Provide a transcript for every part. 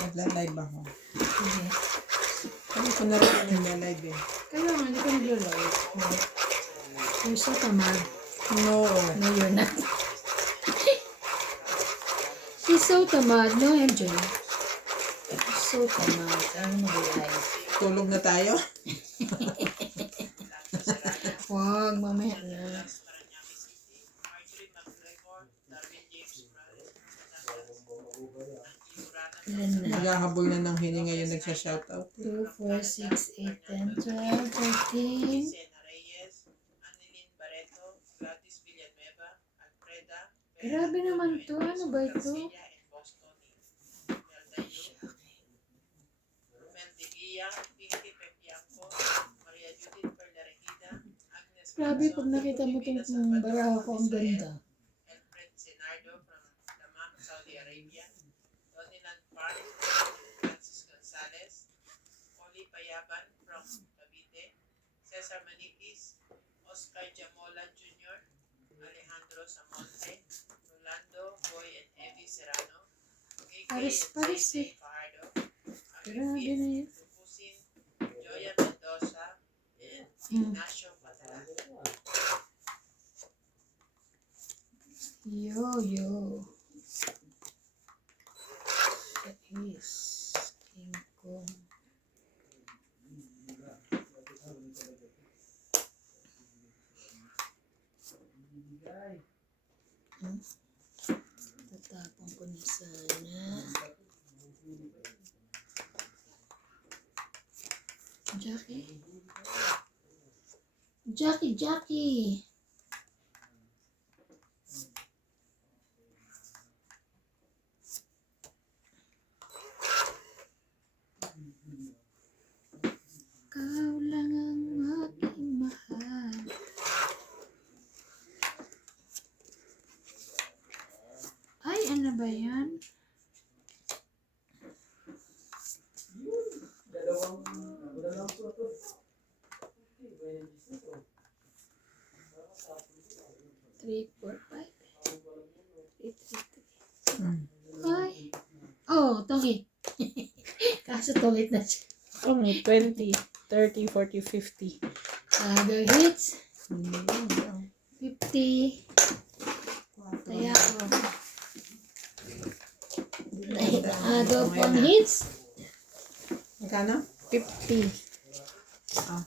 Nagla-live ako. Sige. Kami ko na rin nagla-live eh. Kaya nga, hindi ko naglo-live. You're so tamad. No. No, you're not. She's so tamad. No, MJ. She's so tamad. Ayaw mag-live. Tulog na tayo? Wag, mamaya na. Ilan na? Naghahabol na ng hininga yung nagsha-shoutout. 2, 4, 6, 8, 10, 12, 13. Grabe naman to. Ano ba ito? Grabe pag nakita mo itong baraha ko, ang ganda. Payaban from Cavite, Cesar Maniquis, Oscar Jamola Jr., Alejandro Samonte, Rolando Boy and Evie Serrano, Paris eh. Fajardo, Grabe na yun. Lupusin, Joya Mendoza, and Ignacio Patala. Yo. That is King Kong. Tatapon ko na sana. Jackie. Ikaw lang ang aking mahal. Ay, ano ba yan? Three, four, five. 3, 3, 3. Ay. Oh, tongit. Kaso tongit na siya. 20, 30, 40, 50. Other hits. 50. Kaya ako. Other pang hits. Magkano? 50. Ah.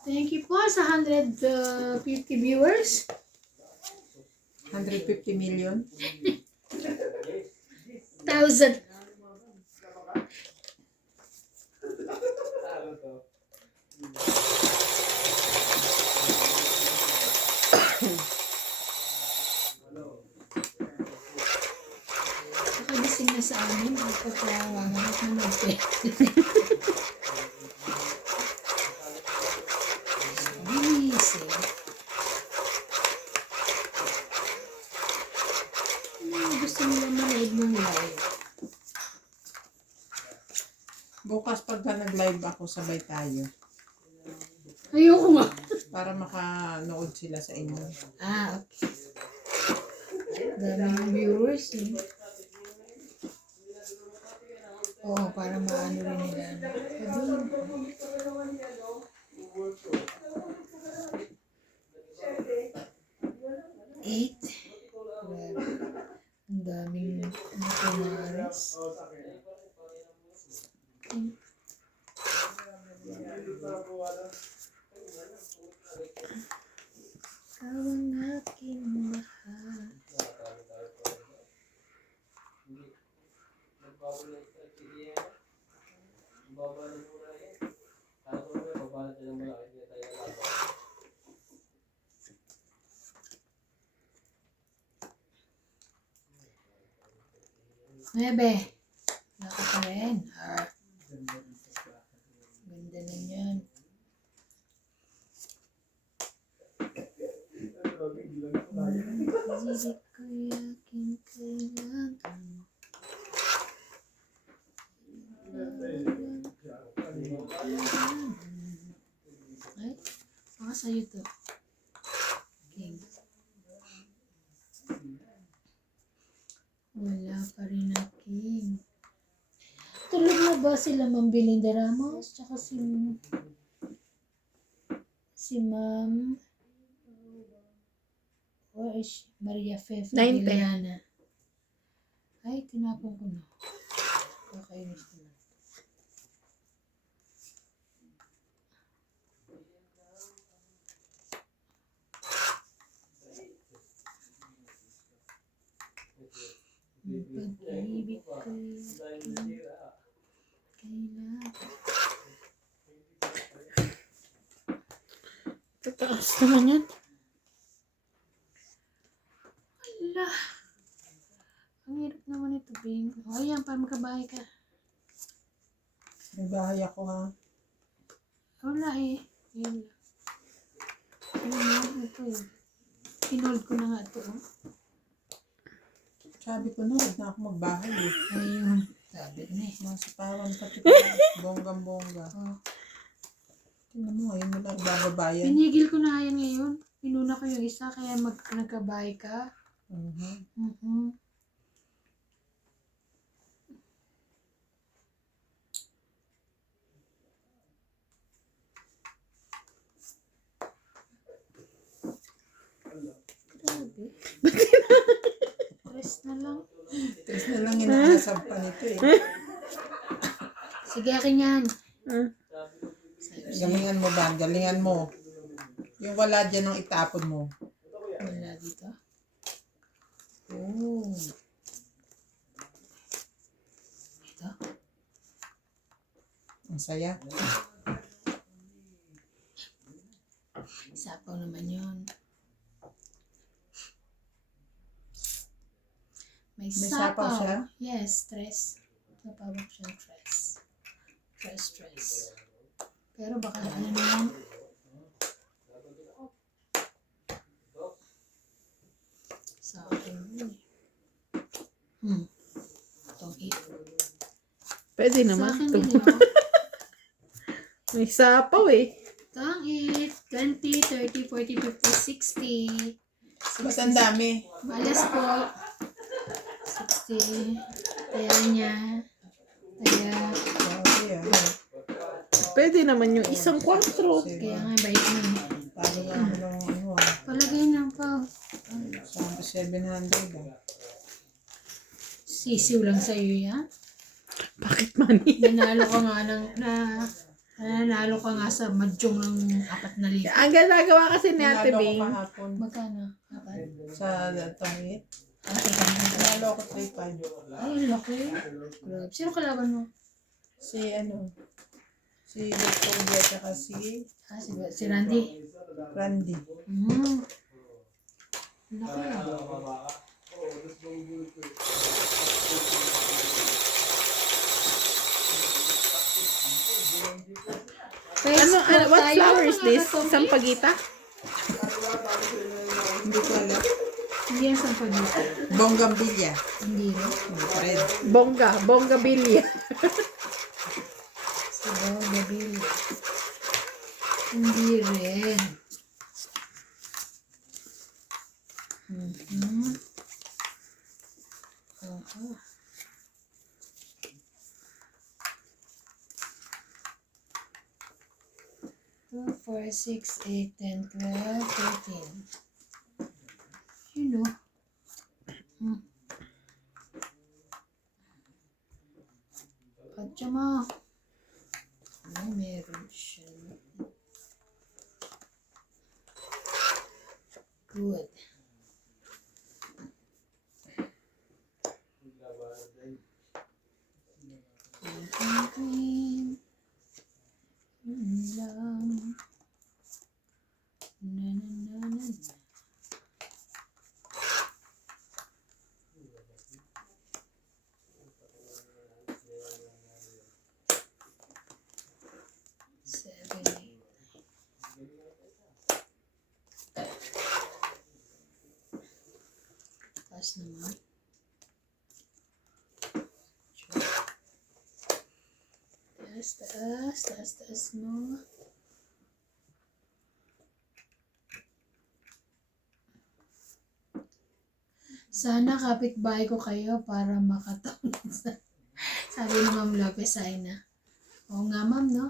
Thank you po sa 150 viewers. 150 million. 1,000. Nakagising na sa amin. Pagkawangan at managpe. Gising. Gusto nila manood ng live. Bukas pagka nag-live ako, sabay tayo. Ayoko nga. Para makanood sila sa inyo. Okay. Daming viewers eh. Oo, para maano rin nila. Eight. Ang daming kumaris. Ikaw ang aking mahal. Bebe, wala ka pa rin. Ganda na yan. Hindi ko yakin kailangan. Ay, baka sa'yo to. Wala pa rin aking. Tulog na ba sila Ma'am Belinda Ramos? Tsaka si Ma'am where is she? Maria Fefe 9:10. Villana. Ay, tinapon ko na. Kakainis ko na. Ang pag-ibig ko'y kailangan. Tataas naman yan. Ala. Ang hirap naman ito, Bing. O, ayan, para magkabahay ka. May bahay ako ha. Wala eh. Ayun lang. Ayun na, ito eh. Pinold ko na nga ito. Oh. Sabi ko na, huwag na ako magbahay eh. Ayun. Sabi na eh. Masipawan pati ko. Bonggang-bongga. Oh. Tingnan mo, ngayon mo lang bababayan. Pinigil ko na yan ngayon. Pinuna ko yung isa, kaya nagkabahay ka. Mhm. Grabe. Rest na lang. Tres na lang inakasab pa nito eh. Sige, akin yan. Galingan mo ba? Galingan mo. Yung wala dyan ang itapon mo. Wala dito. Oh. Ito. Ang saya. Sapaw naman yun. May sapaw sapaw. siya? Yes, stress. Napawak siyang stress. Stress. Pero baka ano naman. Sa akin yun eh. Itong 8. Pwede Sa naman akin to. din yun. May sapaw eh. Itong 8, 20, 30, 40, 50, 60. Ba't ang dami? Malas po. 60. Kaya niya. Kaya. Grabe ah. Pwede naman yung isang 4. Kaya nga, bait na. Paano nga ako ng ano ah. Palagay na pa. Sampo 700 ah. Sisiw lang sa'yo yan. Bakit mani? Nanalo ka nga nanalo ka nga sa madyong ng 4,000. Ang ginagawa kasi ni Ate Nanalo ko Bing. kahapon Magkano? Apat? sa tangit. Okay, kami. Nanalo ko 3,500. Ay, ang laki. Grabe. Sino kalaban mo? Si ano? Si Dr. Dia at si Si Randy. Randy. Ang laki ah. What flower is this? Sampagita? Hindi ko alam. Hindi yan sampagita. Bonggambilya. Hindi rin. Red. Bongga Bilya. Si Gabil. Hindi rin. Aha. 2, 4, 6, 8, 10, 12, 13. You know. Kadya mo. Ay, meron siya. Good. Green. Yun lang. Na. 7, 8. Taas naman. Taas mo. Sana kapitbahay ko kayo para makatulong sa... Sabi ni Ma'am Lopez Aina. Oo nga, Ma'am, no?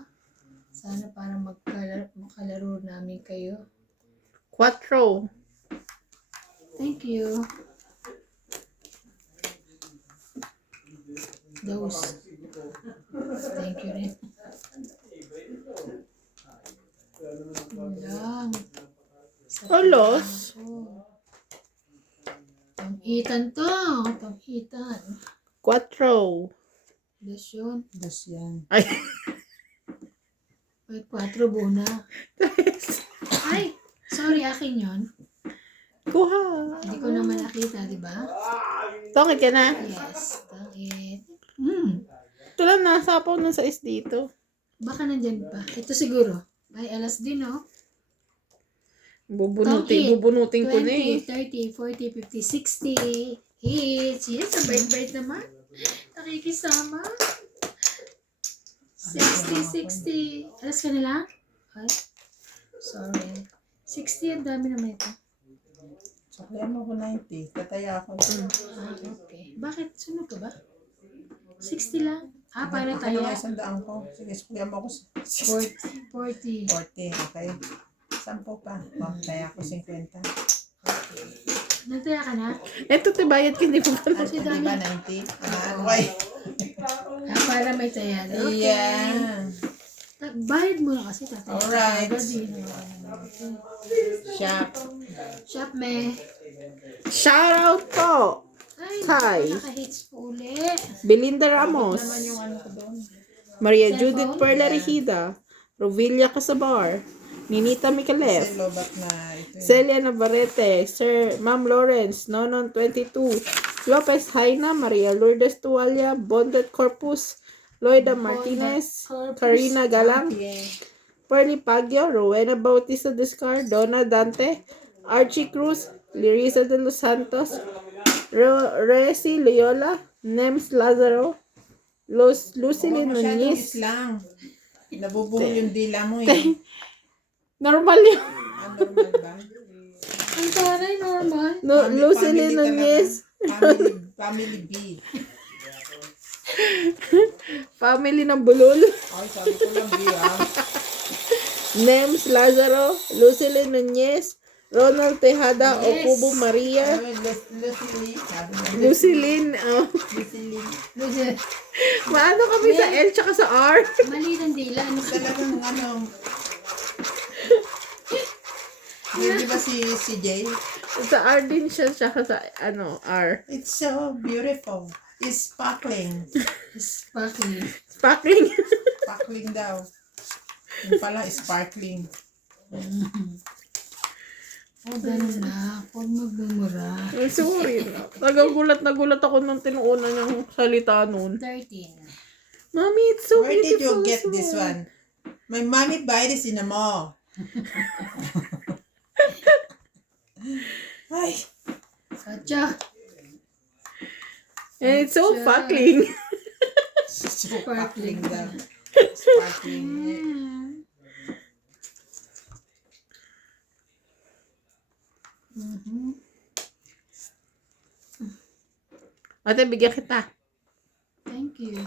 Sana para makalaro namin kayo. 4. Thank you. Those. Thank you rin. Lang. Olos. Pang-itan to. Pang-itan. 4. Dos yun. Dos yan. Ay. Ay, 4 buna. Ay, sorry, akin yun. Kuha. Hindi ko naman nakita, di ba? Tongit ka na. Yes, tangit. Ito lang nasapaw ng sais dito. Baka nandyan pa. Ito siguro. Ay, alas din, oh. Bubunutin ko na 20, eh. 30, 40, 50, 60. Hits. Yes, ang bait-bait naman. Nakikisama. 60, 60. Alas ka na lang? Ay, sorry. 60, ang dami naman ito. Saklihan mo ko 90. Tataya ako. Ah, okay. Bakit? Sunog ka ba? 60 lang? Ah, para tayo. Kaya isang daan ko. Sige, saklihan mo ko 40. 40. Okay. 10 pa. O, taya ko 50. Nagtaya ka na? Eto, tibayad ka, hindi mo ka Kasi Di ba dami. 90? Ano kayo? Ah, para may taya. Okay. Yeah. Bayad mo na kasi tataya. Alright. Shop. Shop me. Shout out po. Ay, Hi. naka-hits po uli. Belinda Ramos. Naman yung ano ko doon. Maria Cellphone? Judith Perla Regida. Rovilla Casabar. Ninita Kasi Micalef. lobat na ito. Celia Navarrete. Sir Ma'am Lawrence. Nonon 22. Lopez Haina. Maria Lourdes Tualia. Bondet Corpus. Loida Martinez. Karina Galang. Yeah. Pearly Pagyo. Rowena Bautista Descar. Donna Dante. Archie Cruz. Larissa de los Santos. Resi Loyola. Nems Lazaro. Lucilin Masyadong Nunez. islang. Nabubuhol yung dila mo eh. Normal yun. Normal ba? Ang taray, normal. Lucilin Nunez. Family B. Family ng bulol. Ay, sabi ko lang B ah. Nems Lazaro. Lucilin Nunez. Ronald Tejada. Yes. Okubo Maria. Lucille. Sabi mo. Lucilin. Lucille. Maano kami sa L tsaka sa R? Mali ng dila. Ano ka? Talagang ano. Di ba si Jay? Sa R din siya tsaka sa R. It's so beautiful. It's sparkling. Sparkling. Sparkling. Sparkling daw. Yung pala, sparkling. O, ganun na. Huwag magmumura. Sorry. Nagagulat na gulat ako nung tinuuna niyang salita nun. 13. Mommy, it's so Where did you beautiful. get this one? My mommy buy this in the mall. Ay. Katya. And it's so sparkling. Sparkling daw. Sparkling. Ate, bigyan kita. Thank you.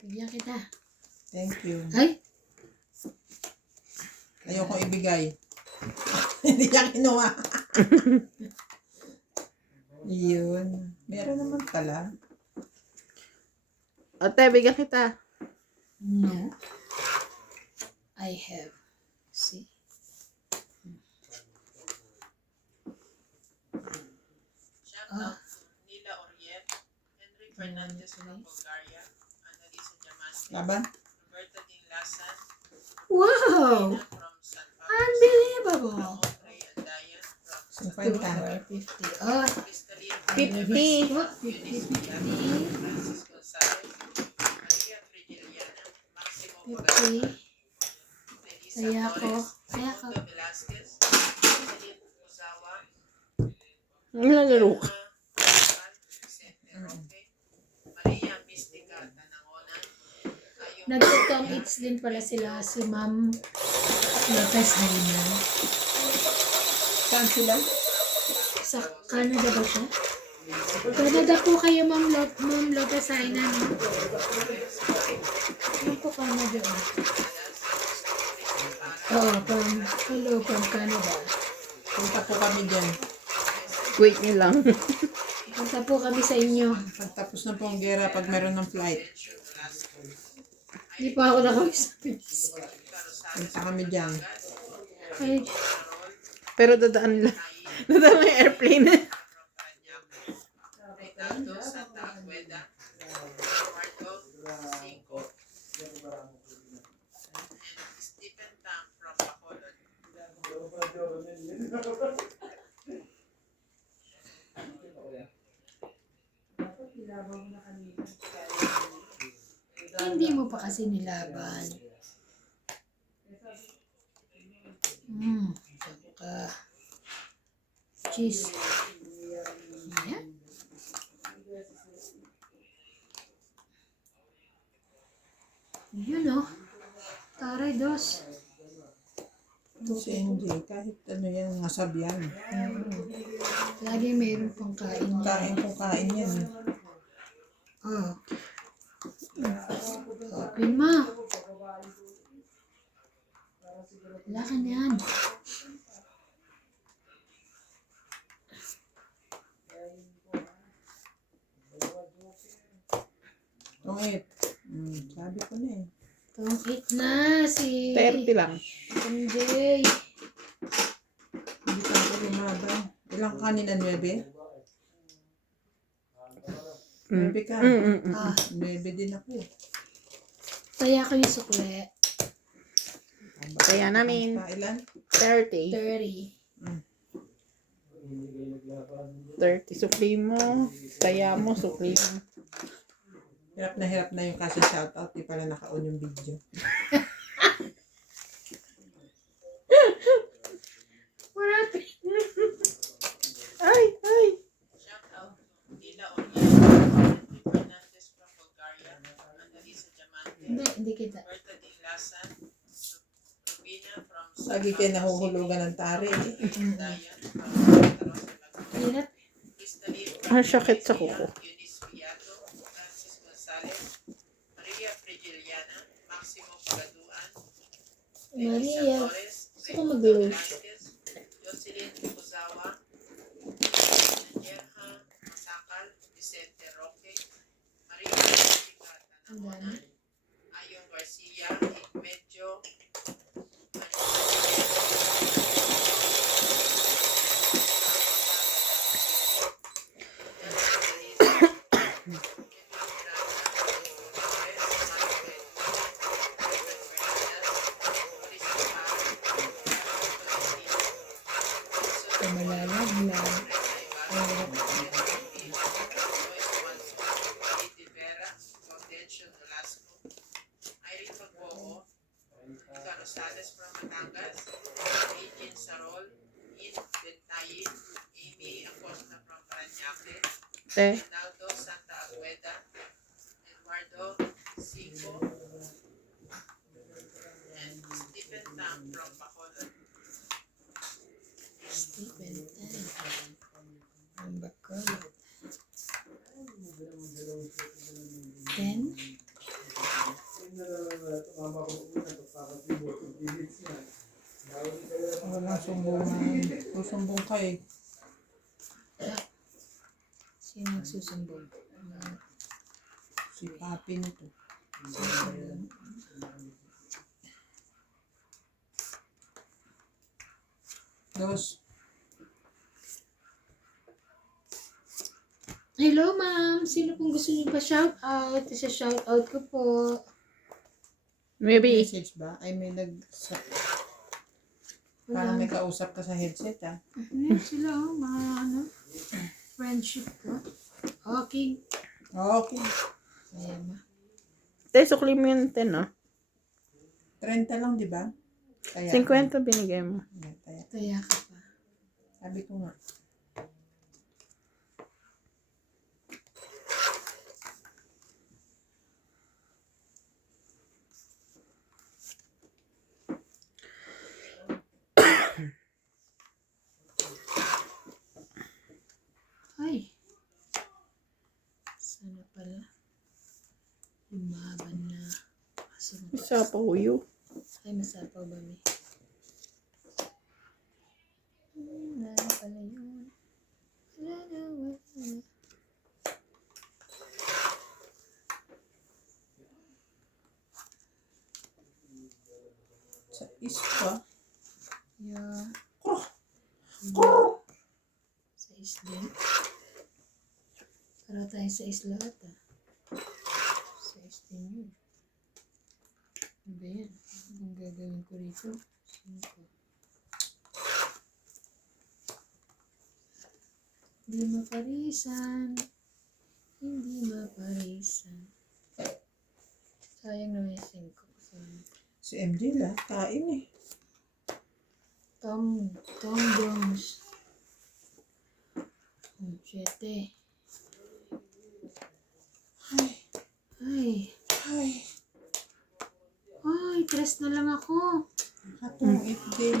Bigyan kita. Thank you. Ay, Ayoko ibigay. Hindi niya kinuha. Yun. Meron naman pala. Ate, bigyan kita. no. I have. See? Shoutout Nila Oriet, Henry Fernandez from Bulgaria, Annalisa Diamante, Laban? Roberta Dinglasan, Wow! Ina from San Pablo, Unbelievable! Audrey Andayan from 50. 50. Oh, Crystalline 50. what? 50. Francis Gonzalez, Maria Frigiliana, Maximo 50. Pagano, Melissa Kaya ko. Torres, Kaya ko. Mundo Velasquez, Celine Uzawa, Nilalaro ka. Vicente Roque, Maria Mystica Tanangonan, Ayong Nag-tom eats din pala sila si Ma'am Lopez Haina. Saan sila? Sa Canada ba siya? Canada po kayo, Ma'am Lopez Aina, no? Ano po Canada? Oo, from Canada. Punta po kami dyan. Wait nyo lang. Punta po kami sa inyo. Pagtapos na po ang gera, pag meron ng flight, Hindi pa ako nakausap. punta kami dyan. Ay, Pero dadaan lang. Dadaan may airplane. Reynaldo Santa Agueda, Eduardo Cinco, and Stephen Tang from Bacolod. hindi mo pa kasi nilaban. Ka. Cheese. Ayan. Yun o. Taray, dos. Si NJ, kahit ano yan, ngasab yan. Lagi mayroon pang kain. Kain ko kain yan. Oh. Open mo. Wala ka na yan. Tungit. Sabi ko na eh. Itong eat na si 30 lang. MJ. Hindi pa ako lumaban. Ilang kanina, 9? 9 ka. Ah, 9 din ako. kaya ko yung sukle. Kaya namin Kailan? 30. 30. 30. Sukli mo. Kaya mo, sukli mo. Hirap na yung kasi shoutout. Di pala naka-on yung video. Ay, ay. Shout out to Dila Onya, Fernandez from Bulgaria, Annalisa Diamante, Hindi kita. Berta Di Lasan, Rubina from Lagi kayo nahuhulugan ng tari. Dayan from Santa Rosa, Laguna, Hirap. Crystalline Ang sakit sa kuko. Eunice Piato, Francis Gonzalez, Maria Frigiliana, Maximo Pagaduan, Maria. Torres, Gusto ko mag-load. Velasquez, Jocelyn Fukuzawa, Yerha Masakal, Vicente Roque, Maria Jessica Tanamonan, Ayong Garcia, Medyo, Malalaglag. Irene Magboho, Ika Rosales from Batangas, Eugene Sarol, In Bentayin, Amy Acosta from Parañaque, Eh. Reynaldo Santa Agueda, Eduardo Cinco, and Stephen Tang from Bacolod. Stephen Tan. Ang Bacolod. 10. Walang sumbungan. Susumbong ka eh. Sino nagsusumbong? Si papi nito. Dos. Hello, ma'am. Sino pong gusto niyo pa shout out? Isa shout out ko po. Maybe. Message ba? Ay may parang may kausap ka sa headset ah. Yan sila, oh, mga ano, friendship ko. Okay. Okay. Ayan ma. Te, sukli mo yung 10, no? 30 lang, di ba? Kaya, 50 binigay mo. Kaya, Kaya ka pa. sabi ko nga. Isa pa huyo. Ay, masapaw ba, may? Wala na pala yun. Wala na. Sa ispa. Yeah. Sa isla. Para tayo sa isla ata. Sa isla yun. Ano ba yan? Ang gagawin ko rito? 5. Hindi maparisan. Hindi maparisan. Sayang naman yung 5. Si MJ lahat kain eh. Tom Jones. 7. Ay, Ay. ay. Ay, 3 na lang ako. Katungit din.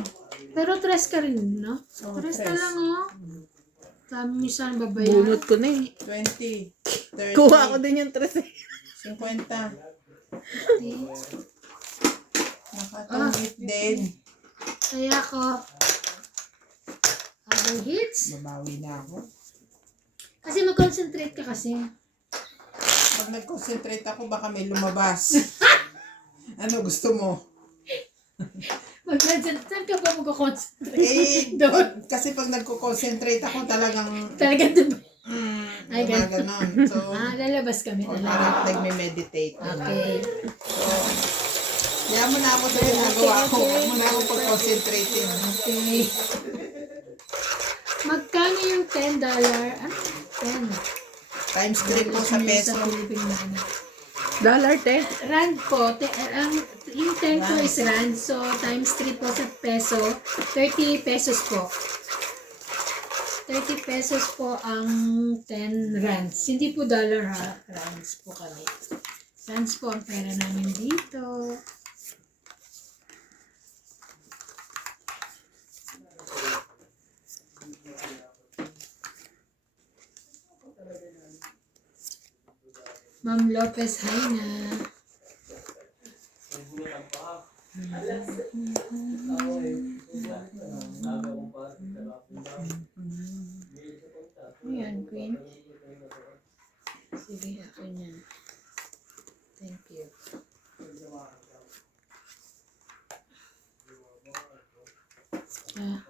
Pero 3 ka rin, no? Oo, 3 na tres. lang, oh. Dami minsan babayaran. Bunot ko na eh. 20, 30, Kuha ko din yung 3 eh. 50. Eh, Nakatungit din. Kaya ako, other hits. Babawi na ako. Kasi mag-concentrate ka kasi. Pag nag-concentrate ako, baka may lumabas. Ano gusto mo? Mag-concentrate. Saan ka ba mag-concentrate? Eh, Doon. kasi pag nagko-concentrate ako talagang Talagang doon. Ay, ganon. So, lalabas kami o talaga. parang nagme-meditate. Okay. So, kaya mo na ako sa ginagawa ko. Huwag mo na ako pag-concentrating. Okay. Magkano yung $10? Ah, 10. Times 3 po sa peso. Sa Philippine money. Dollar, te. Rand po, yung 10 po is rand, so times 3 po sa peso, 30 pesos po. 30 pesos po ang 10 rands. Hindi po dollar ha, rands po kami. Rands po ang pera namin dito. Ma'am Lopez, hi na. Ayan, Queen. Sige, ako yan. Thank you.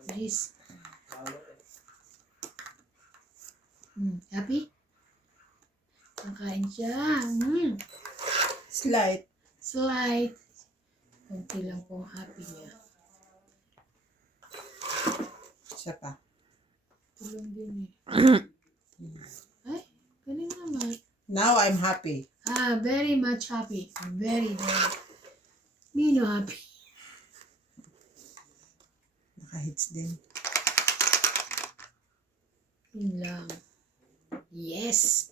Please. Happy? Nakain siya. Slight. Slight. Kunti lang pong happy niya. Siya pa. Tulong din eh. Ay, galing naman. Now I'm happy. Very much happy. Very. Mino happy. Naka-hits din. Yun lang. Yes!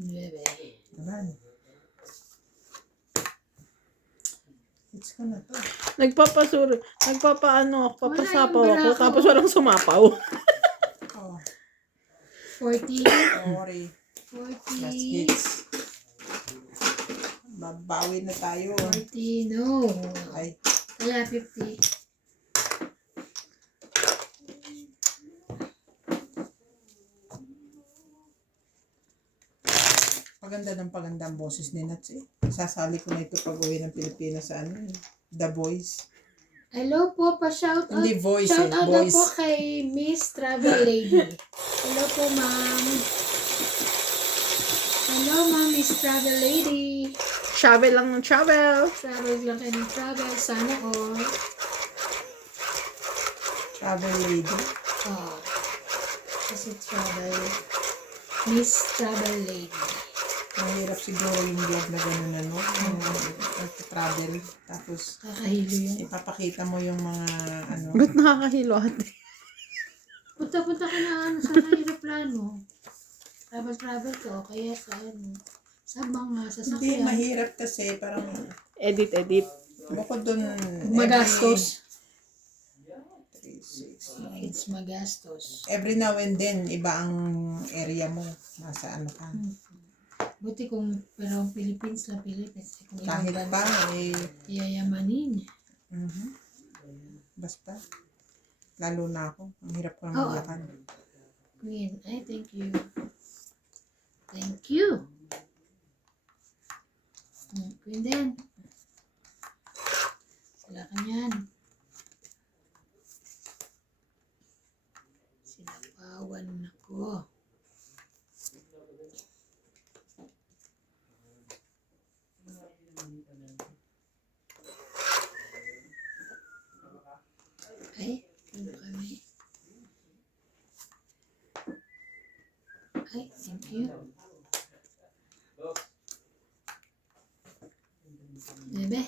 Nueve. Naman. Hits ko na to. Nagpapaano ako, papasapaw Wala yung ako, bara ko. tapos walang sumapaw. Oh, 40. sorry. 40. Last hits. Babawi na tayo. 40. No. Ay, Kaya 50. paganda ang boses ni Nats eh. Sasali ko na ito pag uwi ng Pilipinas sa ano eh. The Voice. Hello po, pa-shout out. Hindi voice Shout eh, out na voice. po kay Miss Travel Lady. Hello po, ma'am. Hello, ma'am, Miss Travel Lady. Travel lang ng travel. Travel lang kayo ng travel. Sana all. Travel Lady. Oh. Kasi travel. Miss Travel Lady. Mahirap siguro yung vlog na gano'n ano. Travel. Tapos Kakahilo yun. ipapakita mo yung mga ano. Ba't nakakahilo ate? Punta-punta ka na ano, sa aeroplano. Travel ka o kaya sa ano. Sa mga Hindi, sasakyan. mahirap kasi parang Edit. bukod dun Magastos. 3, It's magastos. Every now and then, iba ang area mo. Nasa ano ka. Buti pero Philippines na Philippines. Kung ibang Kahit pa, bansa, yayamanin. mhm. Basta. Lalo na ako. Ang hirap ko Oo. maglakad. Queen, ay thank you. Thank you. Queen din. Sila ka niyan. Sinapawan ako. Ay, ano kami? Ay, thank you. Bebe.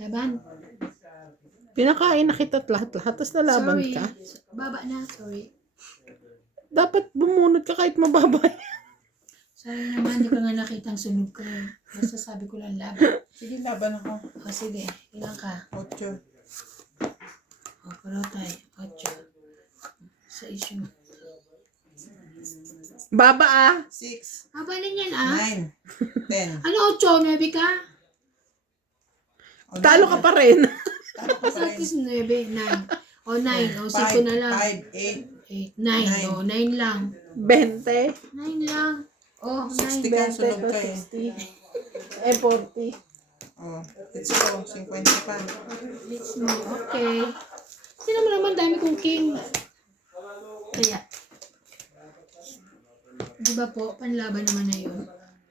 Laban. Pinakain na kita't lahat-lahat, tapos nalaban Sorry. ka. Baba na, sorry. Dapat bumunot ka kahit mababa. Sorry naman, di ko nga nakitang sunog ko. Basta sabi ko lang laban. Sige, laban ako. O sige, ilang ka? 8. O, pero tayo. 8. Sa issue. Baba ah. 6. Haba na yan ah. 9. 10. Ano 8? 9 ka? O, Talo ka pa rin. Talo ka pa Basta at rin. least 9. 9. O 9. O 5 na lang. 5, 8. 9. O 9 lang. 20. 9 lang. O 9. 60 ka, 20 sunog plus ka eh. 60. 40. Oh, let's go. 50 pa. Let's mo. Okay. Sino mo naman dami kong king. Kaya. Di ba po, panlaban naman na yun.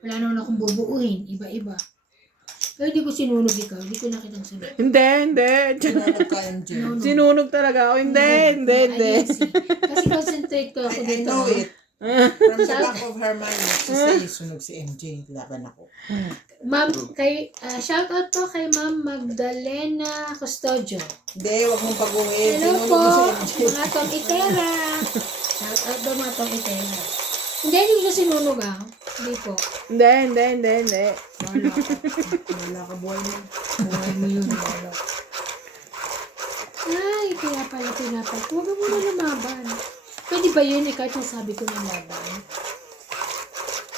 Wala naman akong bubuuhin. Iba-iba. Pero di ko sinunog ikaw. Di ko nakitang sunod. Hindi. Sinunog ka, MJ. Sinunog talaga ako. Hindi. I see. Kasi concentrate ko ako I dito. know it. From the back of her mind, she says, sunog si MJ. Laban ako. Ma'am, shout out po kay Ma'am Magdalena Custodio. Hindi, huwag mong pag-uwi. Hello Sinunog po, mo si MJ. mga Tong Itera. Shout out po mga Tong Itera. Hindi ko sinunog ah. Hindi po. Hindi. Wala ka, boy mo. Buhay mo yun. Lalo. Ay, kaya pala pinapal. Huwag mo na lumaban. Pwede ba yun eh, kahit nasabi ko ng laban?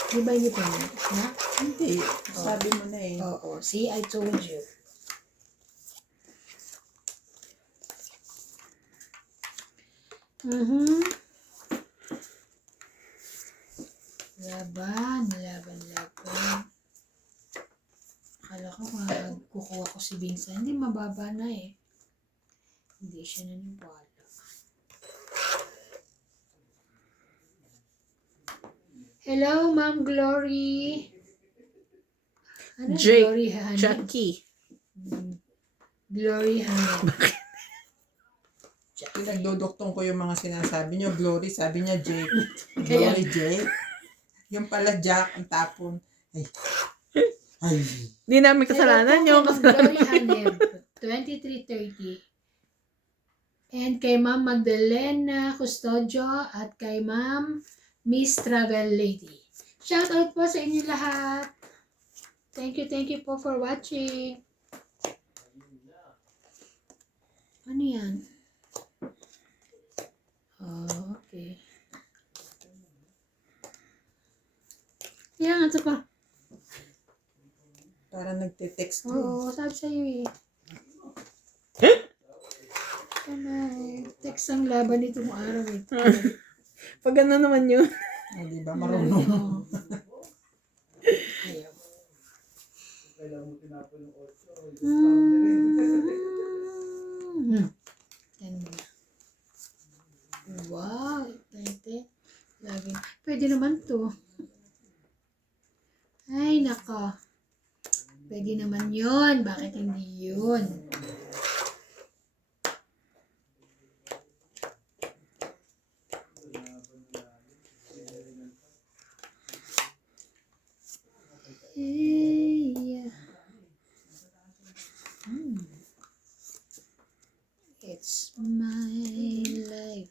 Di ba yun pa yun? Na? Hindi. Sabi mo na eh. Oo. See, I told you. Laban. Akala ko kukuha ko si Vincent. Hindi, mababa na eh. Hindi siya naniwala. Hello, Ma'am Glory. Ano? Jake. Glory Hanep? Jackie. Glory Hanep. Pinagduduktong ko yung mga sinasabi niyo. Glory, sabi niya Jake. Kaya- Glory, Jake. Yung pala Jack, ang tapon. Ay. Hindi namin kasalanan Hello yung po kay Ma'am Glory Hanep, 2330. And kay Ma'am Magdalena Custodio at kay Ma'am Miss Travel Lady. Shout out po sa inyo lahat. Thank you po for watching. Ano yan? Oh, okay. Yan, ito pa. Para nagte-text ko. Oo, sabi sa'yo eh. Text ang laban nitong araw eh. Pag ano naman yun. Ah, di ba? Marunong. Ayaw. Yan muna. Wow, ito. Lagi. Pwede naman to. Ay, nako. Pwede naman yun. Bakit hindi yun? Hey, it's my life.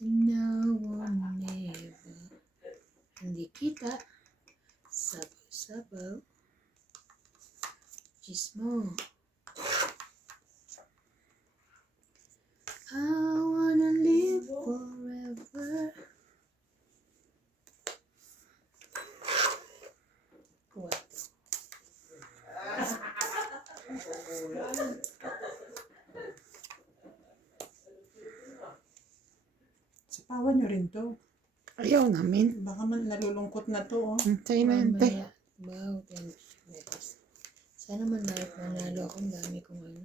No one cheese mo. I wanna live forever. What? Sapawan nyo rin to. Ayaw namin. Baka man nalulungkot na to, oh. Sa'yo na yun, te. Mamaya. Wow, 10 minutes. Sana man manalo akong dami kong ano.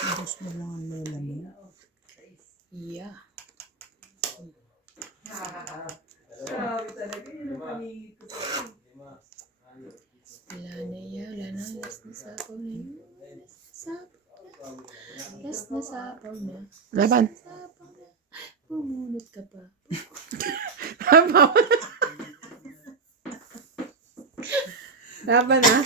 Ubus mo lang ang lola mo. Yeah. Wala na. Last na sapaw na yun. Last na sapaw na. Laban. Sapaw na. Pumunot ka pa. Laban ah.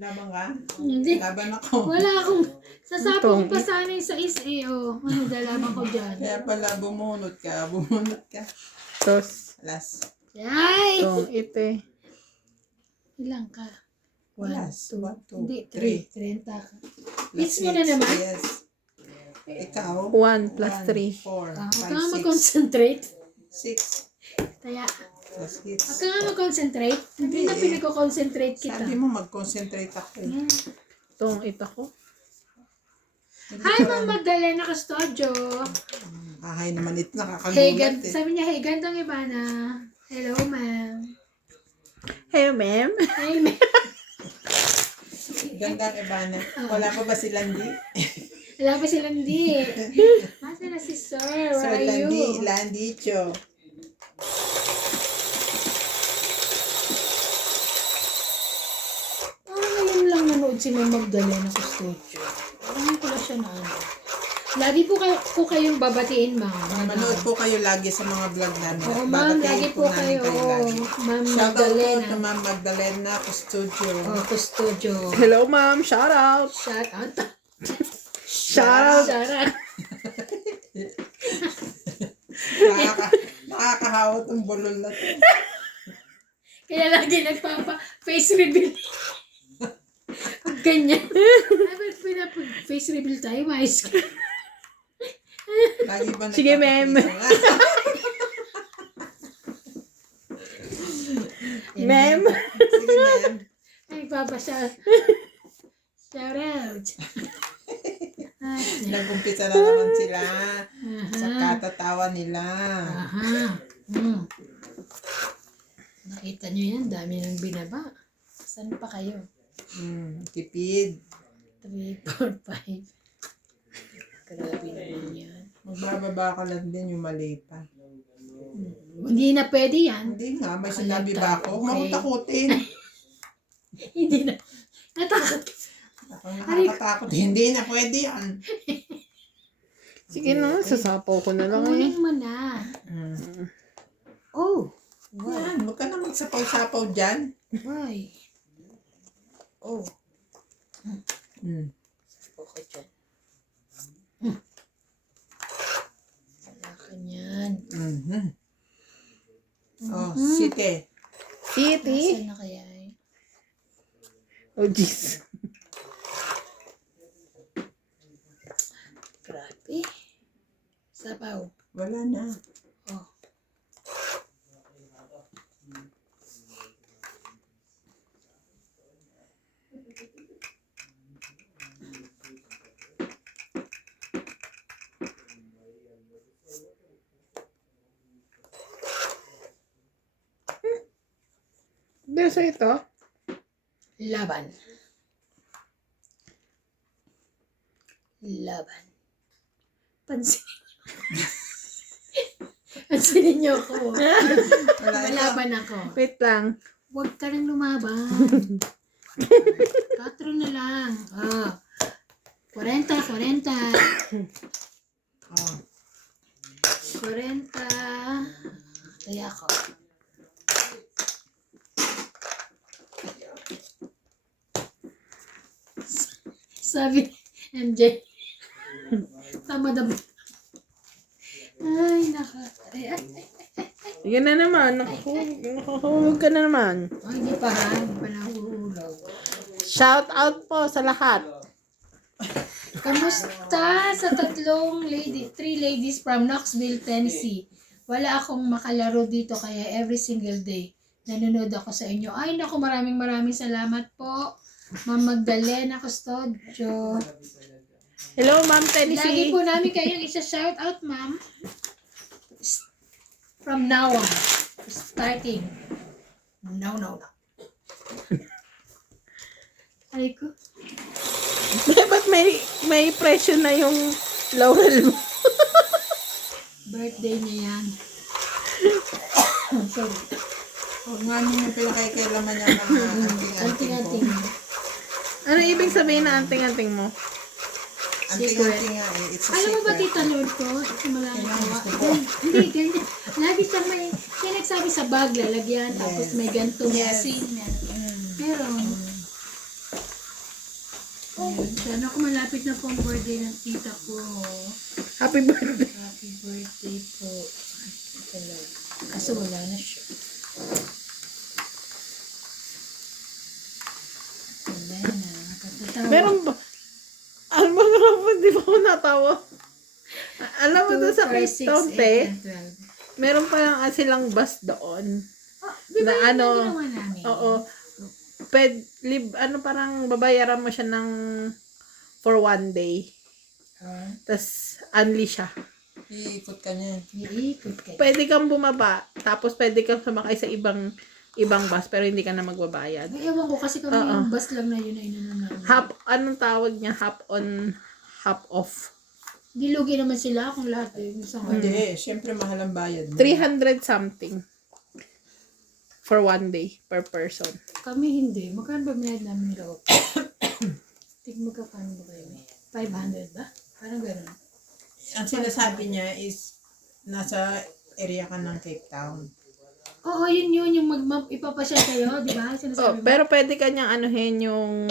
Laban ka? Hindi. Laban ako. Wala akong sasapaw Itong- pa sana yung sa SAO. Ano dalaman ko dyan? Kaya pala bumunot ka. Bumunot ka. Tos. Last. Yay! Itong ite. Ilang ka? Last. 1, 2. 1, 2, Hindi, 3. 30 ka. Last Hits mo na hits. naman? Yes. Ikaw? 1 plus 3. 4, Huwag ka 5, nga 6. mag-concentrate. 6. Kaya, Plus hits. huwag ka nga mag-concentrate. Hindi na Hindi. pinag-concentrate kita. Sabi mo mag-concentrate ako eh. Yeah. Itong ita ko. Hindi Hi, ko Ma'am alam. Magdalena Custodio. Ahay naman ito, Hey, nakakagulat eh. sabi niya, hey, gandang Ivana. Hello, ma'am. Hey, ma'am. Hey, ma'am. Gandang Ivana. Wala pa ba si Landi? Wala pa silang di. Masa na si Sir? So, Where are you? Landi, Cho. Ngayon lang nanood si Ma'am Magdalena Custodio. Parang ko lang siya na ano. Lagi po kayong babatiin, ma'am. Manood po kayo lagi sa mga vlog namin. Oo, ma'am. Babatiin Lagi po namin kayo. lagi. Ma'am Shout out po Magdalena. to Ma'am Magdalena Custodio. Oh, Custodio. Hello, ma'am. Shout out. Shout out. Shout out. Shout out. Nakakahawa tong bulol na to. Kaya lagi nagpapa-face reveal. Ganyan. Dapat pinapa-face reveal tayo, mais ka. Lagi ba Sige, ma'am. Ma'am. Sige, ma'am. Ay, papa-shout. Shout out. Ay, Nag-umpisa na naman sila sa aha. katatawa nila. Aha. Hmm. Nakita nyo yan, dami nang binaba. Saan pa kayo? Tipid. 3, 4, 5. Grabe naman yan. Magbababa ka lang din yung mali pa. Hindi na pwede yan. Hindi nga, may sinabi ba ako? Huwag mo Okay. takutin. Hindi na. Natakot. Ako nakakatakot. Hindi na pwede yan. Sige na, sasapaw ko na lang eh. Kunin mo na. Oh. Wow. Yan, huwag ka na magsapaw-sapaw dyan. Why? Oh. Okay dyan. Wala ka niyan. Oh, site. City. Nasaan na kaya eh? Oh, jeez. Grabe. Sabaw. Wala na. Oh. Desa ito. Laban. Laban. Pansinin niyo. Pansinin niyo ako. Wala ito. Malaban ako. Wait lang. Huwag ka nang lumaban. 4 na lang. Oh. 40. Oh. 40. Kaya ako. Sabi ni MJ. Tama na ba? Ay, naka. Ay. Yan na naman. Nakahulog ka na naman. Oh, hindi pa ha. Hindi pa nahulog. Shout out po sa lahat. Kamusta sa three ladies from Knoxville, Tennessee? Wala akong makalaro dito kaya every single day nanonood ako sa inyo. Ay, naku, maraming salamat po. Ma'am Magdalena Custodio. Hello, Ma'am Lagi Tennessee. po namin kayong isa-shout out, ma'am. From now on. Starting. No. Ay ko. Ba't may presyo na yung laurel mo? Birthday niya yan. Sorry. Huwag nga nyo pinakailaman niya ng anting-anting ko. Anting-anting. Ano ibig sabihin na anting-anting mo? Anting-anting nga eh. It's a Alam mo ba, secret. Tita Lord ko? Ito malaki Kailangan ko. gusto ko. Hindi, ganyan. Lagi siya may, kaya nagsabi sa bag, lalagyan, tapos Yes. may ganito, may Yes. asin, pero, sana ako malapit na po ang birthday ng tita ko. Happy birthday. Happy birthday po. Ay, ito lang. Kaso wala na siya. Wala na. Katatawa. Meron ba? Alam mo nga, di ba ako natawa? Alam mo doon sa 2, 4, 6, Keystone, 8, te, 12. meron pa lang silang bus doon. Oh, di ba Na yun ano, ang ginawa namin? Oo. Parang babayaran mo siya ng for one day. Tapos, unli siya. Iikot ka niyan. Iikot kayo. Pwede kang bumaba, tapos pwede kang sumakay sa ibang bus, pero hindi ka na magbabayad. Ay, ewan ko kasi kami Oo. yung bus lang na yun na inano namin. Anong tawag niya? Hop on, hop off. Di lugi naman sila kung lahat yung isang Hindi, syempre mahal ang bayad mo. 300 something. For one day, per person. Kami hindi. Magkano ba binayad namin loob? Magkakano ba kayo? 500 ba? Parang gano'n. Ang sinasabi niya is nasa area ka ng Cape Town. Oo, yun. Yung ipapasyal kayo, di ba? Oh, Sinasabi ba? pero pwede ka niyang anuhin yung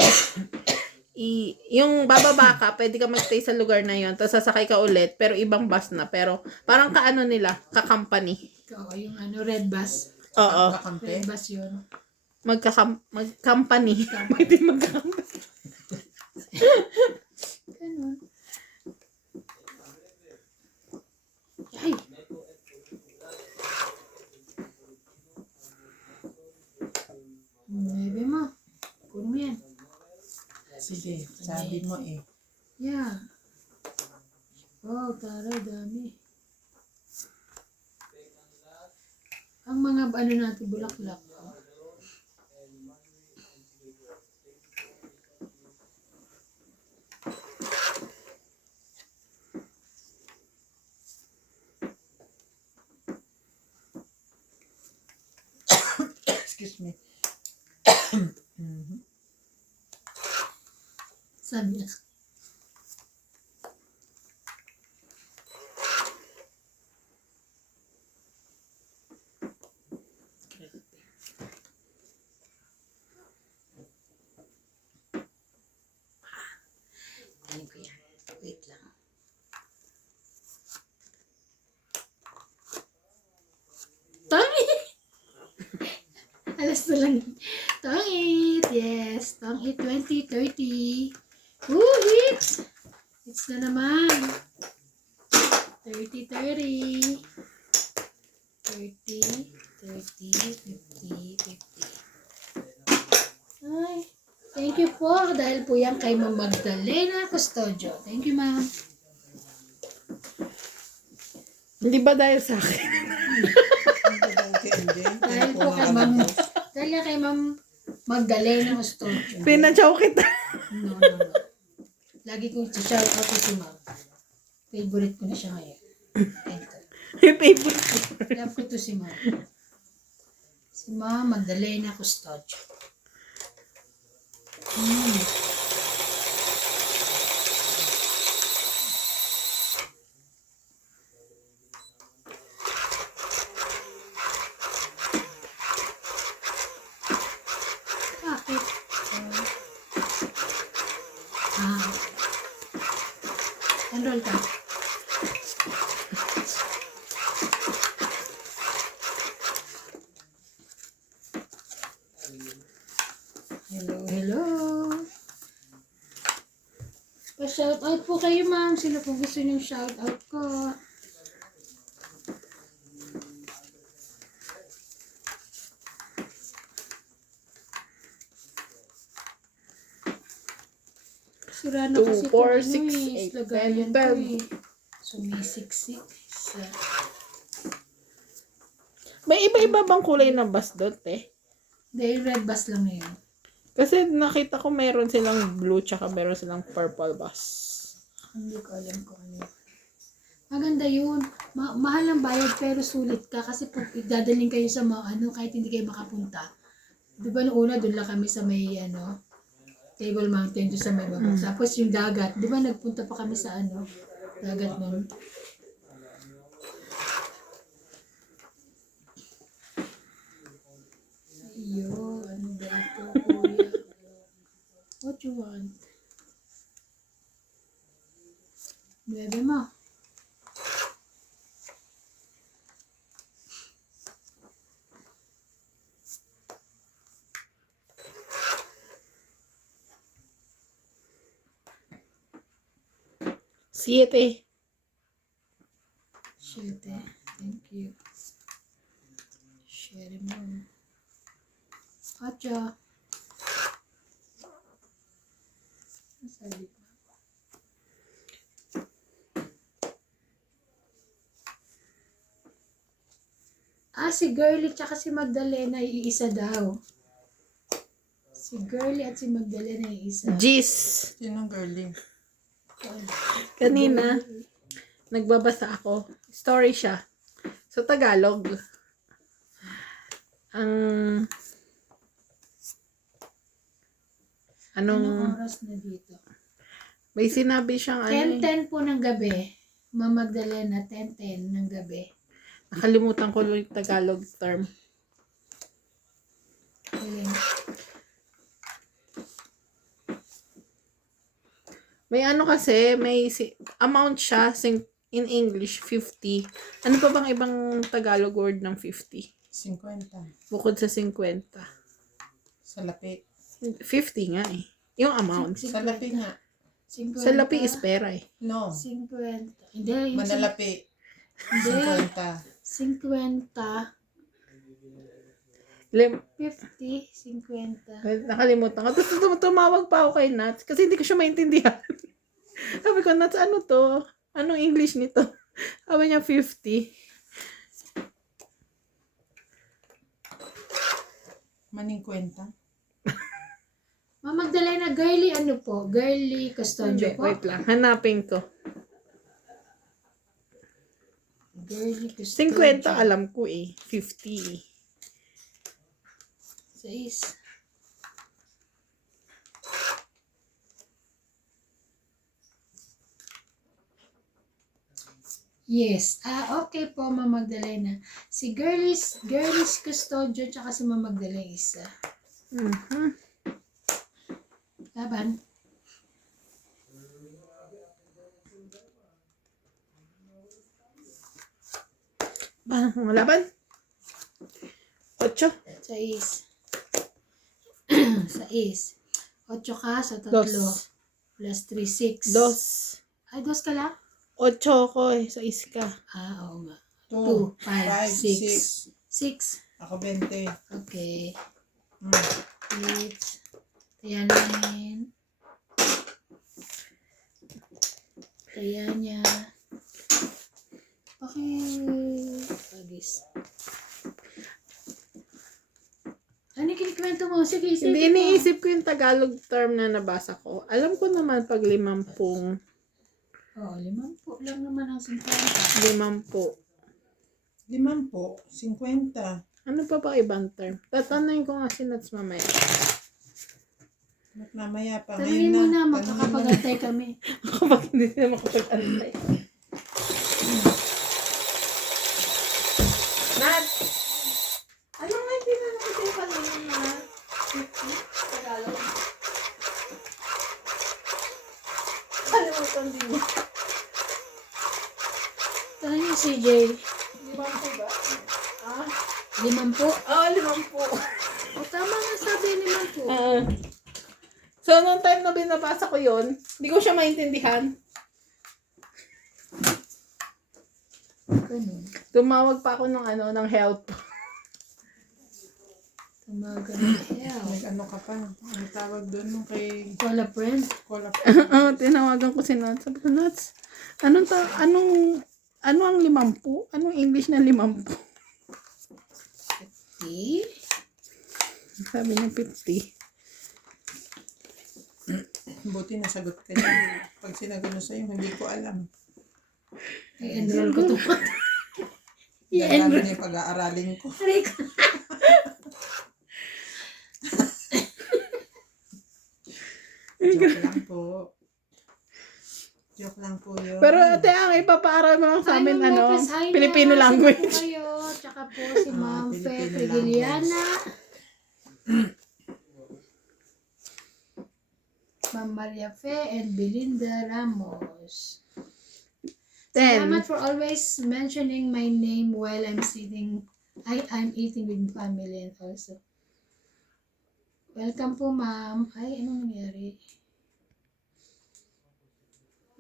yung bababa ka, pwede ka magstay sa lugar na yon, tapos sasakay ka ulit, pero ibang bus na. Pero parang kaano nila, ka-company. Oo, yung red bus. Oo. Kakampi. Red bus yun. Mag-company. Pwede mag-company. Ganun. Ay! Bebe mo. Kunin mo yan. Sige, sabi mo eh. Yeah. Wow, taray, dami. Ang mga ano natin, bulaklak. Excuse me. Sabi na. Ayun ko yan. Wait lang. Tangi! Alas na lang. Tongit! Yes! Tongit 2030. Woo! Hits! Hits na naman. 30-30. 30, 30, 50, 50. Ay, thank you po. Dahil po yan kay Ma'am Magdalena Custodio. Thank you, ma'am. Hindi ba dahil sa akin? Dahil po kay Ma'am, dahil yan kay Ma'am Magdalena Custodio. Pinachaw kita. No. Lagi kong shout out to si Ma'am. Favorite ko na siya ngayon. Ito. Favorite. Love ko to si Ma'am. Si Ma'am Magdalena Custodio. Bakit? Enroll ka. Hello. Pa-shoutout po kayo, ma'am. Sino po gusto niyong shoutout ko? Sira na 2, kasi 4, itong 6, 8, lagayan 10, ko 12. Sumisiksik. May iba-iba bang kulay ng basdot eh? Dahil red bus lang na yun. Kasi nakita ko meron silang blue tsaka meron silang purple bus. Hindi ko alam kung ano yun. Maganda yun. Mahal ang bayad pero sulit ka kasi pag dadaling kayo sa mga ano, kahit hindi kayo makapunta. Di ba noong una doon lang kami sa may ano, Table Mountain doon sa may baba. Tapos yung dagat, di ba nagpunta pa kami sa ano, dagat nun. Iyo, ano ba ito, kuya? What you want? Bebe mo. Siete. Shete. Thank you. Share mo. Acha. Sabi ko. Si Girlie tsaka si Magdalena iisa daw. Si Girlie at si Magdalena iisa. Gis. Yun ang girly. Kanina, nagbabasa ako. Story siya. Sa Tagalog. Ang Anong oras na dito? may sinabi siyang 10:10 po ng gabi. Ma'am Magdalena, 10:10 ng gabi. nakalimutan ko yung Tagalog term. Ayun. May ano kasi, may amount siya in English, 50. Ano pa bang ibang Tagalog word ng 50? 50. Bukod sa 50. Sa lapi. 50 nga eh. Yung amount. Sa lapi nga. 50. Sa lapi is pera eh. No. 50. Hindi. Yung Manalapi. Hindi. 50. 50. 50. 50. Nakalimutan ko. Tapos tumawag pa ako kay Nats kasi hindi ko siya maintindihan. Sabi ko, Nats, ano to? Anong English nito? Sabi niya, 50. Maning kwenta. Ma'am Magdalena, Girlie ano po? Girlie Custodio po? Wait lang. Hanapin ko. Girlie Custodio. 50 alam ko eh. 50. 6. Yes. Okay po, Ma'am Magdalena. Si Girlie's Custodio tsaka si Ma'am Magdalena isa. Laban. Laban? 8. 6. 6. 8 ka sa 3. Dos. Plus 3, 6. 2. Ay, 2 ka lang? 8 ko eh. 6 ka. Oo nga. 2, 2, 5, 6. 6. 6. Ako 20. Okay. Hmm. 8. Kaya namin. Kaya niya. Pagis. Ano kinikwento mo? Sige, isipin Hindi, mo. iniisip ko yung Tagalog term na nabasa ko. Alam ko naman pag 50. 50 lang naman ang 50. 50. 50. Ano pa ba ibang term? Tatanungin ko nga si Nats mamaya. Ba't mamaya pa? Tanungin mo na, makakapag-antay kami. Kapag hindi sila makapag-antay. Nats! Ano nga yung tinanong ko sa'yo kanina na 50? Tagalog? Kalimutan din mo. Tanungin si CJ. 50 ba? Ah? 50. Oo, 50. O, tama nga sabi ni Ma'am po. So, noong time na binabasa ko yun, hindi ko siya maintindihan. Ganun. Tumawag pa ako ng help. Tumaga ng help. Nag-ano ka pa? Ano tawag doon nung kay Call a friend. Call up? Tinawagan ko si Nats. Sabi ko, Nats, ano ang 50? Anong English na 50? See? Sabi niya 50. Buti nasagot ka niya. Pag sinagot mo sa'yo, hindi ko alam. I-enroll ko ito. Dahil niya pag-aaralin ko. Aray ko. Joke lang po. Joke lang po yun. Pero ate, ang ipapaaral mo lang sa Hi, amin, Ma'am Lopez. Hi, Filipino Ma'am. language. Sino po kayo? Tsaka po si Ma'am Fe Filipino Frigiliana. Ma'am Maria Fe and Belinda Ramos. 10. Salamat for always mentioning my name while I'm I'm eating with family and also. Welcome po, ma'am. Ay, anong nangyari?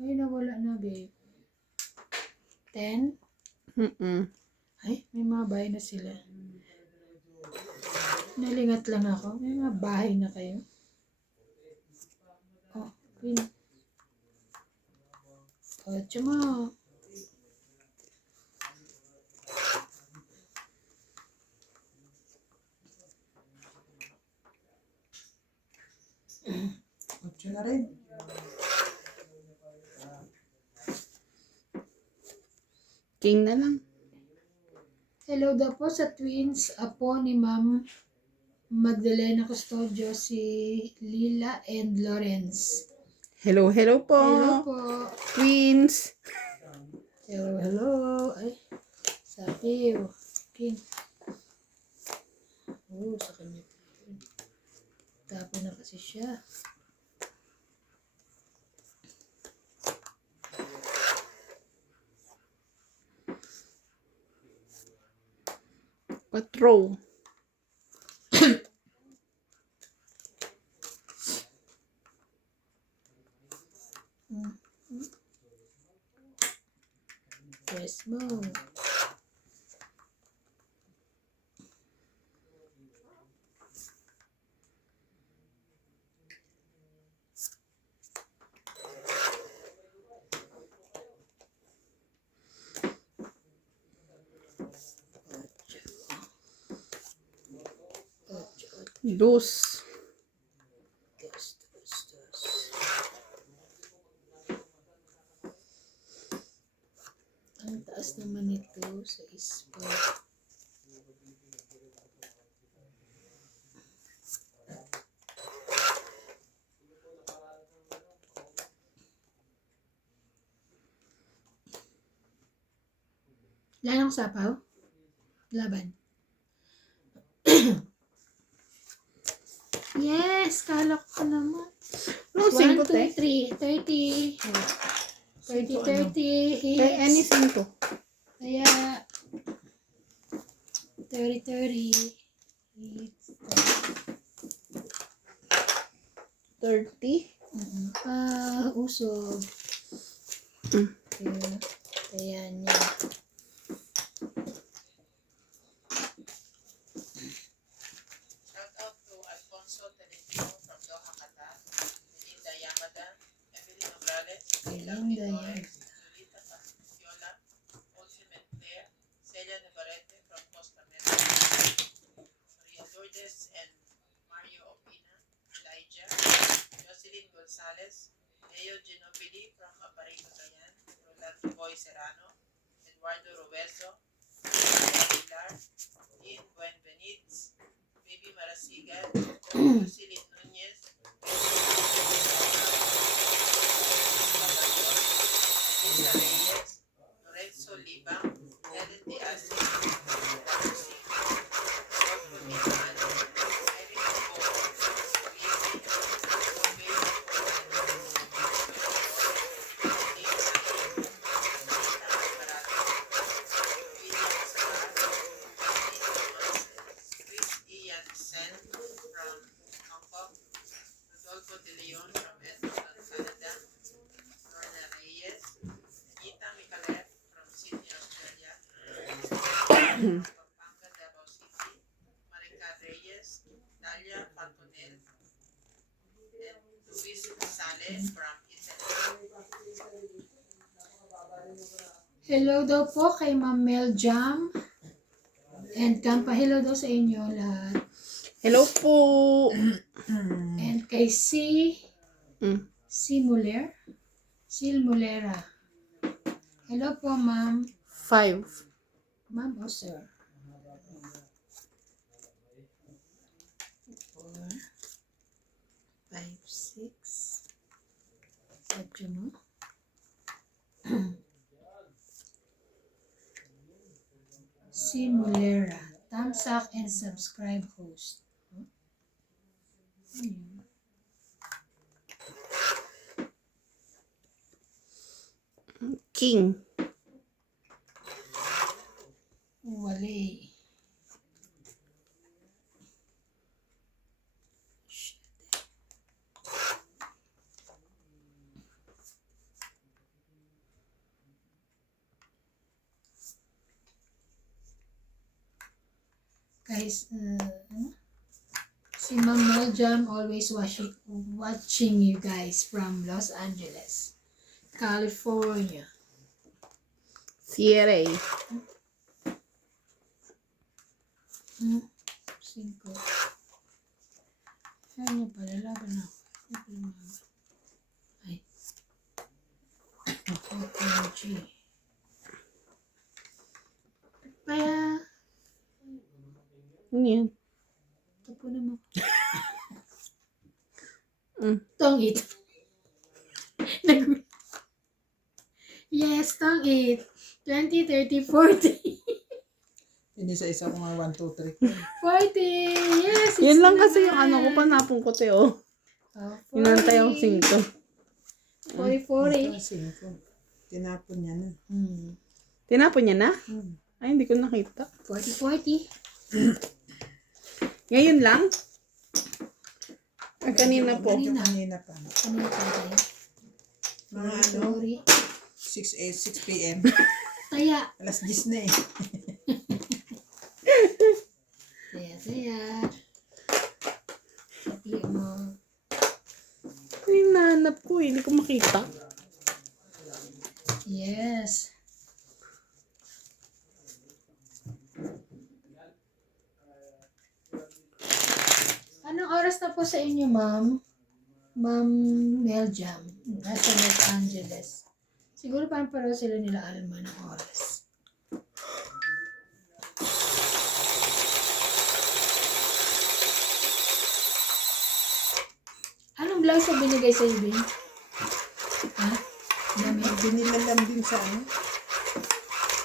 Ay, nawala na, babe. 10? Ay, may mga bahay na sila. Nalingat lang ako. May mga bahay na kayo. Oh, yun. Oh, tsama. Otso na rin. King na lang. Hello daw po sa twins, apo ni Ma'am Magdalena Custodio, si Lila and Lawrence. Hello po. Hello po. Twins. Hello. Ay, sabi. Okay. Oh, sa kanya. Tapo na kasi siya. Patrol. Yes, mo. Dos. Ang taas naman ito sa ispa. Lanang sapaw? Laban. Yes, kala ko naman. No, 1, 5 te. 2, 3, 30. 30, 30 Kay any hits. 5. Kaya 30, 30 hits. 30. Usog. Kaya niya. Shout out to Alfonso Telentino from Doha, Qatar, Melinda Yamada, Emily Nograles, Melinda Torres, Lolita Pasciola, Ultimate Claire, Celia Navarrete from Costa Mesa, Maria Lourdes and Mario Opina, Elijah, Jocelyn Gonzalez, Leo Ginobili from Aparito Cagayan, Rolando Boy Serrano, Eduardo Robeso, Aguilar, Ian Buenveniz, Baby Marasigan, Lucilin Nunez, Lisa Reyes, Lorenzo Libang, Helen de Asi, Rodolfo Minan, Irene Bobo, Chris Ian Sen, This from Italy. Hello daw po kay Ma'am Mel Jam. And hello daw sa inyo lahat. Hello po. And kay Mm. Mulera. Hello po, ma'am. 5. Ma'am o sir? 4, 5, 6. Sadyo mo? Mulera. Thumbs up and subscribe host. King. Wale. Guys, si Ma'am Mel Jam always watching you guys from Los Angeles, California. Sierra. 5. Ano pala, laban ako. Ay. OMG. Kaya, Ano yan? tapo naman. Mm. Tong 8. Yes, tong 8. 20, 30, 40. Inisa-isa ko nga 1, 2, 3. 40! Yes! Yun it's lang kasi yung naman. ano ko, panapong ko, te, oh. Oh, Inantay ang 5. 40. 5. Tinapon niya na. Tinapon niya na? Hmm. Ay, hindi ko nakita. 40. Ngayon lang? Ay, kanina po. Medyo kanina pa. Ano yung tayo? Mga ano, Sorry. 6 p.m. Taya. Alas 10 na eh. Taya. Pati mo. Hinahanap ko, hindi ko makita. Yes. Anong oras na po sa inyo, ma'am? Ma'am Mel Jam. Nasa Los Angeles. Siguro parang pareho sila nila Alma ng oras. Anong blouse na binigay sa iyo, Ben? Ha? Dami? Binilalam din sa ano.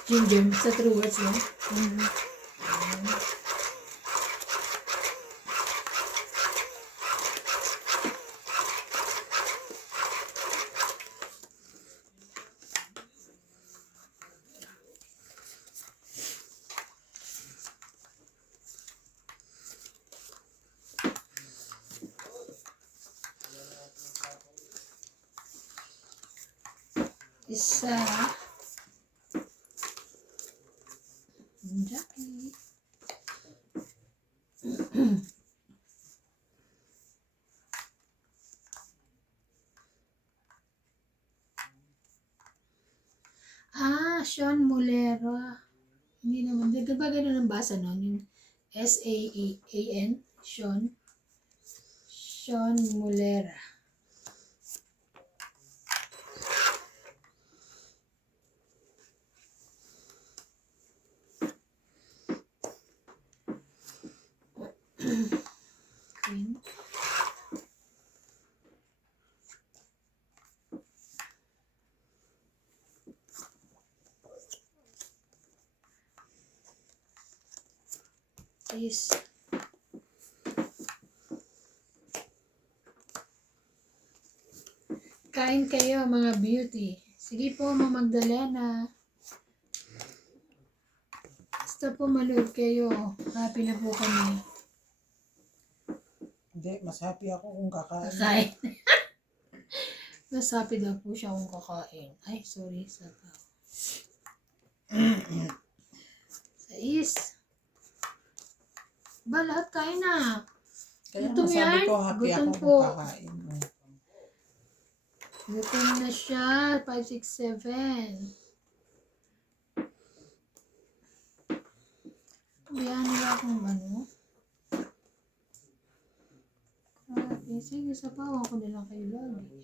Ginger, sa True Words lang? Isa. Jackie. Sean Mulera. Hindi naman. Di ba ganun ang basa nun? Yung S-A-A-N. Sean Mulera. Queen. Please. Kain kayo mga beauty. Sige po, Ma'am Magdalena. Basta po malood kayo. Happy na po kami. Hindi, mas happy ako kung kakain. Kakain. Mas happy daw po siya kung kakain. Ay, sorry. Sabaw. Sais. Ba, lahat kain na. Kaya Gutom masabi yan? ko happy Gutom ako po. kung kakain. Gutom na siya. 5, 6, 7. Biyahan nila akong ano. Grabe. Sige, sapawan ko na lang kayo lagi.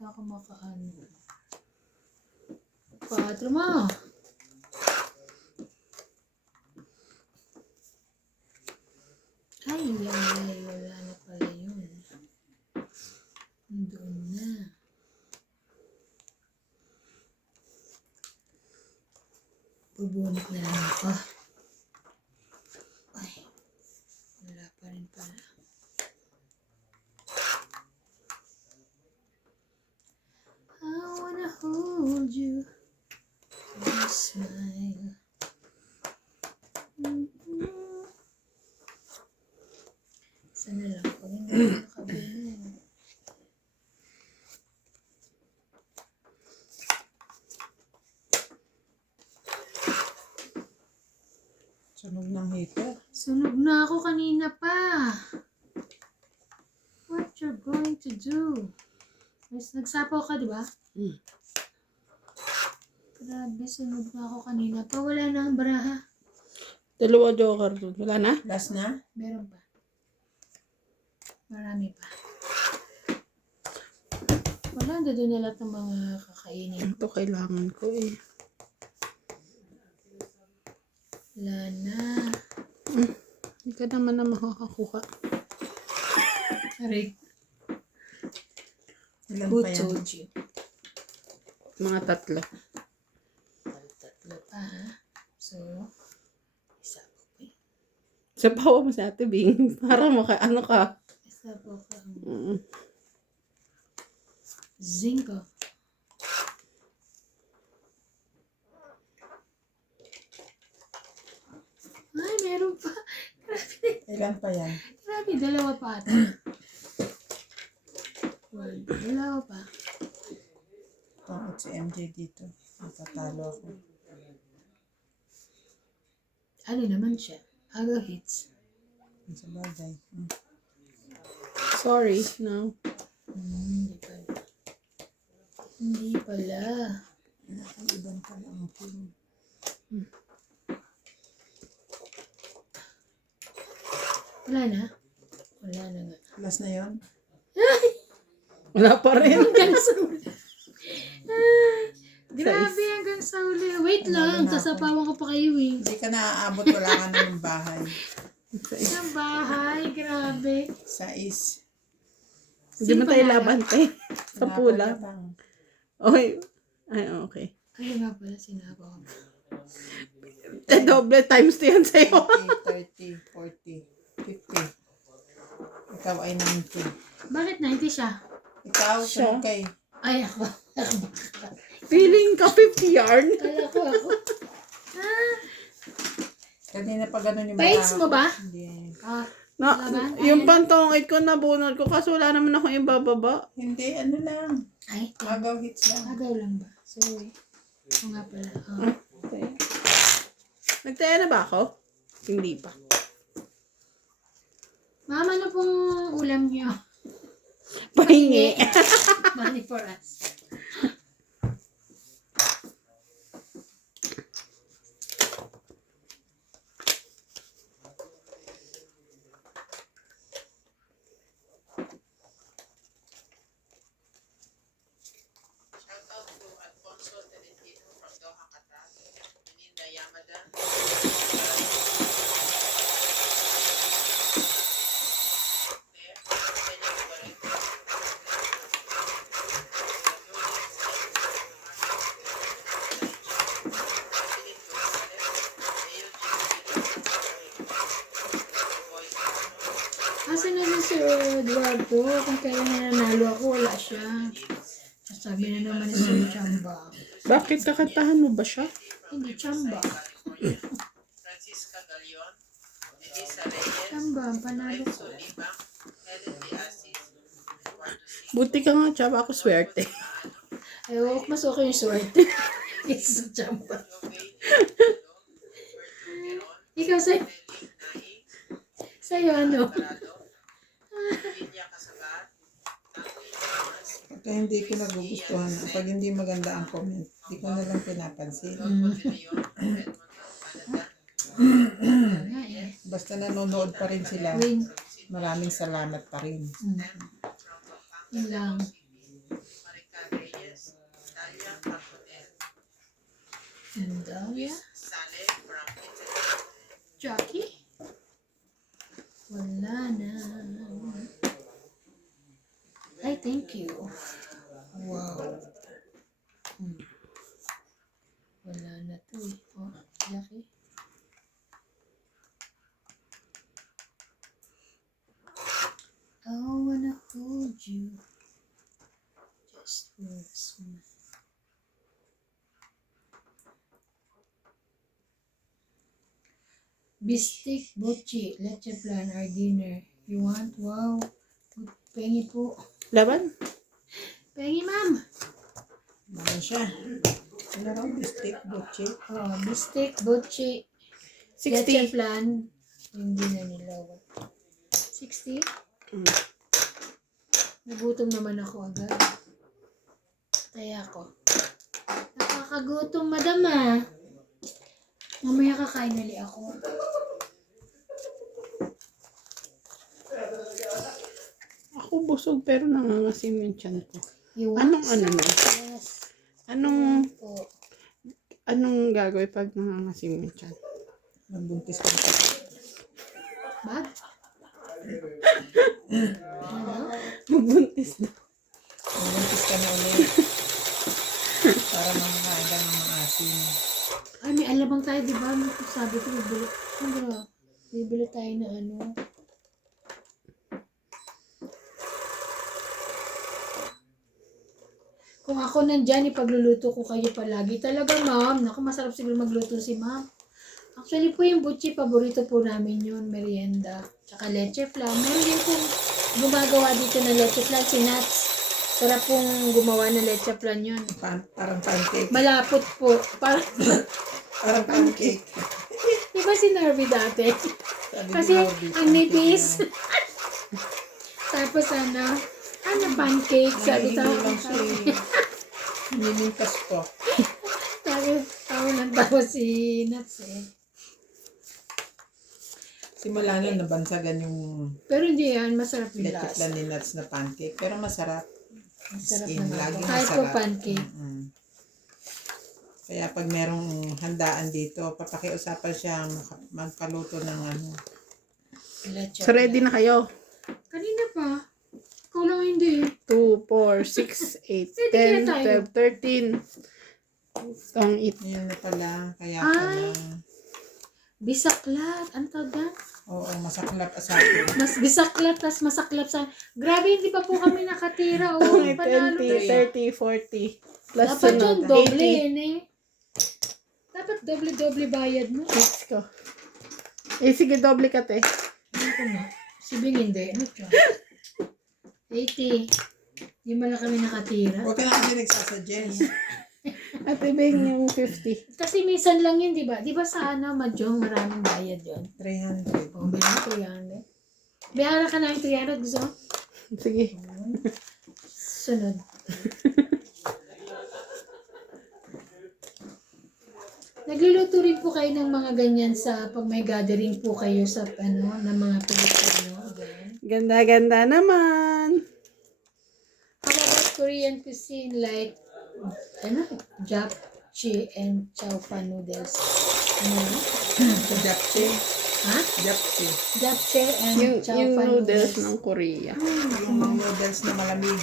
Wala ako makaano. 4 mo. Ay, wala na pala yun. Doon na. Bubunot na lang ako. Ay, wala pa rin pala. I wanna hold you and smile. Sana lang pag hindi nakabili. Sunog ng heater. Sunog na ako kanina pa. What you're going to do? Nagsapaw ka, di ba? Grabe, sunog na ako kanina pa. Wala na ang baraha. 2 joker doon. Wala na? Last na? Meron pa. Marami pa. Wala, doon na lahat ng mga kakainin. Ito kailangan ko eh. Wala na. Hindi ka naman na makakakuha. Aray, Ilan who pa yan? told you? Mga 3. Tatlo pa, ha? So, isa pa pa. Sa bawa mo sa ate Bing. Para ano ka. Isa pa pa. Mm. Zinco. Ay, meron pa. Ilan pa yan? Grabe, dalawa pa ata. Dalawa pa. Pangit si MJ dito. Natatalo ako. Ano naman siya? Agaw hits. Ang sa bagay. Sorry. No. Hindi pala. Hindi pala. Ang ibang pala ang film. Wala na? Wala na nga. Last na yon. Wala pa rin. Hanggang sa uli. Ay, grabe hanggang sa uli. Wait lang, sasapawan ko pa kayo eh. Hindi ka naaabot. Wala ka na ng bahay. Sa bahay, grabe. 6. Hindi mo tayo laban te. Sa pula. Lang. Okay. Ay, okay. Ano nga pala sinabi ko? Doble times 2 yan sa'yo. 20, 30, 40, 50. Ikaw ay 90. Bakit 90 siya? Ikaw, Siya. sunod kay. Ay, ako. Feeling ka 50 yarn. Kala ko ako. Kanina pa ganun yung Pains mo ba? Hindi. Ah, Na, Laban? yung pantongit ko nabunod ko kasi wala naman ako ibababa. Hindi, ano lang. ay, Agaw hits lang. agaw lang ba? Sorry. Oo nga pala. Ah. Okay. Nagtaya na ba ako? Hindi pa. Mama, ano pong ulam niyo? Pahingi. Money for us. Shout out to Alfonso Tolentino from Doha, Qatar. Melinda Yamadan. There, Daniel Barreto. Asa na si Eduardo? Kung kailan na nanalo ako, wala siya. Sabi na naman ni Sir Chamba. Bakit kakantahan mo ba siya? Hindi, Chamba. Francisca Galion, Elisa Reyes, Chamba, panalo ko. Renzo Libang, Helen De Asis, Buti ka nga, tsaba ako swerte. Ay, mas okay yung swerte. Kaysa sa Chamba. Ikaw sa'yo ano? Linya Kasabat, Tangli Thomas, Pagka hindi ko nagugustuhan, pag hindi maganda ang comment, hindi ko na lang pinapansin. Nga eh. Basta nanonood pa rin sila, Win. maraming salamat pa rin. Yun lang. Marica Reyes, Dalia Paconel, And yeah. Saleh from Italy, Jackie? Wala na. Ay, thank you. Wow. Wala na to eh. Oh, Jackie. I wanna hold you just for a smile. Bistik, butchi, leche plan, our dinner. You want? Wow. Pengi po. Laban? Pengi, ma'am. Ano siya? Ano raw? Bistik, butchi. Oh, bistik, butchi, leche 60. plan. Yung dinner nila. 60? Nagutom naman ako agad. Kaya ako. Nakakagutom, madam ah. Mamaya kakain nali ako. Ako busog pero nangangasim yung tiyan ko. You want Anong ano some? na? Yes. Po. Anong gagawin pag nangangasim yung tiyan? Magbuntis ka. Bag? Ano? Magbuntis na. Magbuntis ka na ulit. Para makakain ka ng mga asin. Ay, may alabang tayo, di ba? Sabi ko, bibili tayo na ano. Kung ako nandyan, ipagluluto ko kayo palagi. Talaga, ma'am. Naku, masarap siguro magluto si ma'am. Actually po yung butchi, paborito po namin yun, merienda. Tsaka leche flan. Meron din pong gumagawa dito na leche flan, si Nats. Sarap pong gumawa ng leche flan yun. Parang pancake. Malapot po. Parang, Parang pancake. di ba si Narvi dati? Sabi Kasi ni Norby, ang nipis. pancake Tapos ano pancake. na. Sabi Hindi tayo. lang siya. Hinimintas ko. Tawa ng tawa si Nats eh. Simula nun, nabansagan yung Pero hindi yan, masarap yung leche lasa. flan ni Nuts na pancake. Pero masarap. Masarap In, naman. laging Kahit po masarap. pancake. Kaya pag merong handaan dito, papakiusapan siya magpaluto ng ano. Leche So ready na kayo? Kanina pa. Ikaw lang hindi. 2, 4, 6, 8, 10, 12, 13. Itong Yun na pala. Kaya Ay. pala. Bisaklat. Ang tawag yan? Oo, masaklap sa akin. Mas bisaklat, tas masaklap sa... Grabe, hindi pa po kami nakatira. Oh, 20, panalo. 30, 40. Plus Dapat yun, sunod, doble 80. yun eh. Dapat doble-doble bayad mo. Let's go. Eh, sige, doble ka, te. Ano ko na? Si Bing hindi. Ano siya? 80. Hindi mo lang kami nakatira. Huwag ka na kasi nagsasuggest. At ibig yung 50. Kasi minsan lang yun, di ba? Di ba sa ano, Mahjong, maraming bayad yun. 300. O, bilang 300. Biyara ka na yung 300, gusto mo? Sige. Sunod. Nagluluto rin po kayo ng mga ganyan sa pag may gathering po kayo sa ano, ng mga Pilipino. Ganyan. Ganda-ganda naman. How about Korean cuisine like ano, japchae and chow fan noodles? Ano yun? Japchae. Ha? Japchae. Japchae and chow Yung fan noodles noodles. ng Korea. Yung noodles na malamig.